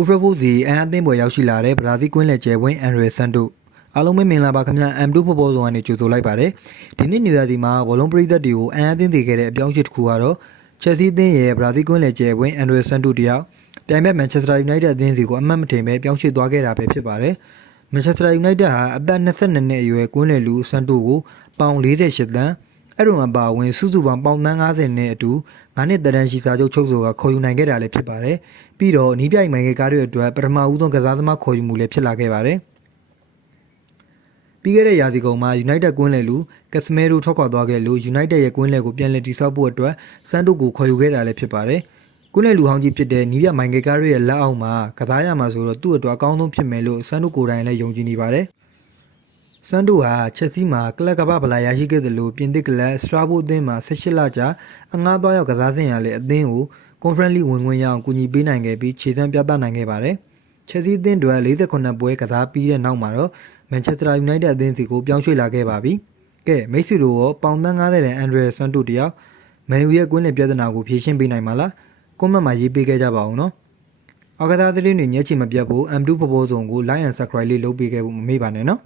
Overful စီအန်အသင်းပွဲရောက်ရှိလာတဲ့ဗရာသီကွင်းလက်ကျဲဝင်းအန်ရယ်ဆန်တို့အားလုံးပဲမင်္ဂလာပါခင်ဗျာ M2 ဖော်ပေါ်ဆောင်ကနေကြိုဆိုလိုက်ပါတယ်ဒီနေ့နေရာစီမှာဘောလုံးပရိသတ်တွေကိုအန်အသင်းတည်ခဲ့တဲ့အပြောင်းအရွှေ့တစ်ခုကတော့ချက်စီးအသင်းရဲ့ဗရာသီကွင်းလက်ကျဲဝင်းအန်ရယ်ဆန်တို့တယောက်ပြိုင်ဘက်မန်ချက်စတာယူနိုက်တက်အသင်းစီကိုအမှတ်မထင်ပဲပြောင်းရွှေ့သွားခဲ့တာပဲဖြစ်ပါတယ်မန်ချက်စတာယူနိုက်တက်ဟာအသက်22နှစ်အရွယ်ကွင်းလယ်လူဆန်တို့ကိုပေါင်48သန်းအဲ့လိုမှပါဝင်စုစုပေါင်းပေါင်သန်း90နဲ့အတူ9နှစ်တန်းရှိစာချုပ်ချုပ်ဆိုကခေါ်ယူနိုင်ခဲ့တာလည်းဖြစ်ပါတယ်။ပြီးတော့နီးပြိုင်မိုင်ငယ်ကားတွေအတွက်ပထမဦးဆုံးကစားသမားခေါ်ယူမှုလည်းဖြစ်လာခဲ့ပါတယ်။ပြီးခဲ့တဲ့ရာသီကုန်မှာ United ကွင်းလယ်လူကက်စမဲရိုထွက်ခွာသွားခဲ့လို့ United ရဲ့ကွင်းလယ်ကိုပြန်လည်တည်ဆောက်ဖို့အတွက်စန်တို့ကိုခေါ်ယူခဲ့တာလည်းဖြစ်ပါတယ်။ကွင်းလယ်လူဟောင်းကြီးဖြစ်တဲ့နီးပြမိုင်ငယ်ကားတွေရဲ့လက်အောက်မှာကစားရမှာဆိုတော့သူ့အတွက်အကောင်းဆုံးဖြစ်မယ်လို့စန်တို့ကိုယ်တိုင်လည်းယုံကြည်နေပါတယ်။စန်တိုဟာချက်စီမှာကလပ်ကပဗလာရရှိခဲ့သလိုပြင်သစ်ကလပ်စတရာဘိုအသင်းမှာ18လကြာအငှားသွားရောက်ကစားစဉ်ရလည်းအသင်းကိုကွန်ဖရင့်လိဝင်ခွင့်ရအောင်ကူညီပေးနိုင်ခဲ့ပြီးခြေစမ်းပြသနိုင်ခဲ့ပါတယ်။ချက်စီအသင်းတွေ48ပွဲကစားပြီးတဲ့နောက်မှာတော့မန်ချက်စတာယူနိုက်တက်အသင်းစီကိုပြောင်းရွှေ့လာခဲ့ပါပြီ။ကဲမိတ်ဆွေတို့ရောပေါင်သန်း90တန်အန်ဒရီဆန်တိုတယောက်မန်ယူရဲ့ကွင်းလယ်ပြဿနာကိုဖြေရှင်းပေးနိုင်မှာလား။ကွန်မန့်မှာရေးပေးခဲ့ကြပါဦးနော်။အောက်ကစားသတင်းတွေညှက်ချင်မပြတ်ဖို့ M2 ဖော်ပေါ်ဆောင်ကို like and subscribe လေးလုပ်ပေးခဲ့ဖို့မမေ့ပါနဲ့နော်။